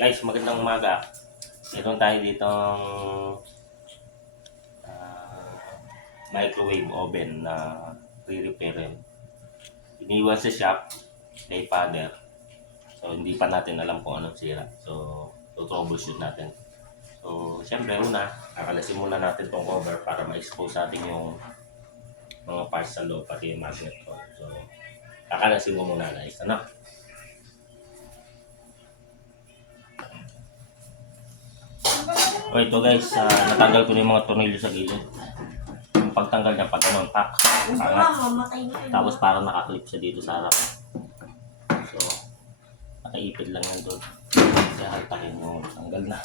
Guys, magandang umaga. Meron tayo ditong microwave oven na re-repairin. Iniwan sa shop kay father. So, hindi pa natin alam kung anong sira. So, troubleshoot natin. So, siyempre una, kakalasin muna natin tong cover para ma-expose natin yung mga parts sa loob pati yung magnet ko. So, kakalasin mo muna guys. Ano? O ito guys, natanggal ko na yung mga tornilyo sa gilid. Yung pagtanggal niya, pag ganun, tak. Tapos parang nakaklip siya dito sa harap. So, nakaipid lang yan doon. Kaya haltakin mo, tanggal na.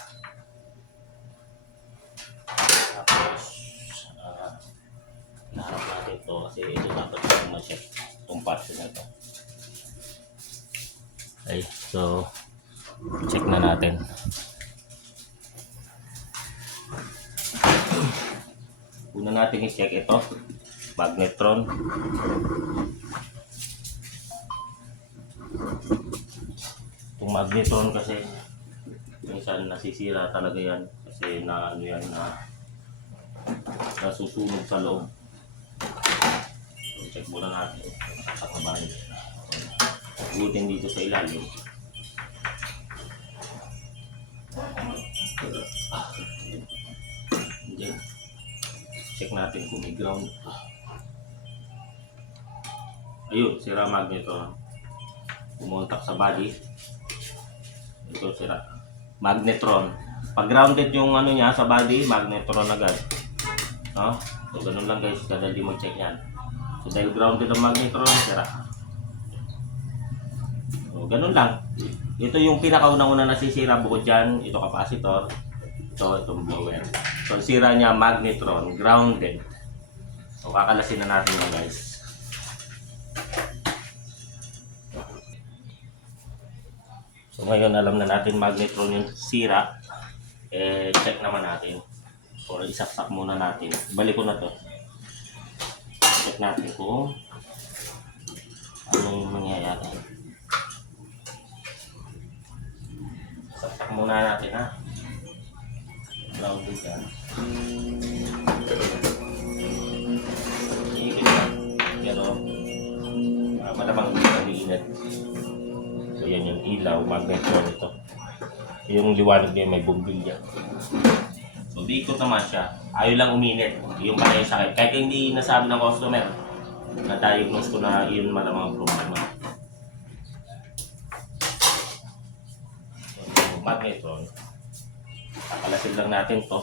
Tapos, naharap natin ito kasi ito dapat yung ma-check itong parts na ito. Okay, so, check na natin. Una natin i-check ito, magnetron. Itong magnetron kasi minsan nasisira talaga yan kasi na ano yan na nasusunog sa loob. So, check muna natin sa kabahan. Butin dito sa ilalim. Hindi. Check natin kung may ground. Ayun, sira magnetron. Pumuntak sa body. Ito sira. Magnetron. Pag grounded yung ano niya sa body, magnetron agad. No? So, ganun lang guys. Kadali mo check yan. So, dahil grounded ang magnetron, sira. So, ganun lang. Ito yung pinakaunang-una nasisira bukod dyan. Ito capacitor. Itong blower. So, sira niya magnetron, grounded. So, kakalasin na natin yan guys. So, ngayon alam na natin magnetron yung sira. Check naman natin. So, isaksak muna natin. Balik ko na to. Check natin kung anong mangyayari. Saksak muna natin ha. Grounded yan. Iikot yan. Pero malamang hindi nag-iinat. So yan yung ilaw, magnetron ito. Yung liwanag niya may bumbilya. So biikot naman siya. Ayaw lang uminit. Yung pala yung sakit. Kahit hindi nasabi ng customer, na-diagnose ko na yun malamang ang problema. So magnetron. Kakalasin lang natin to.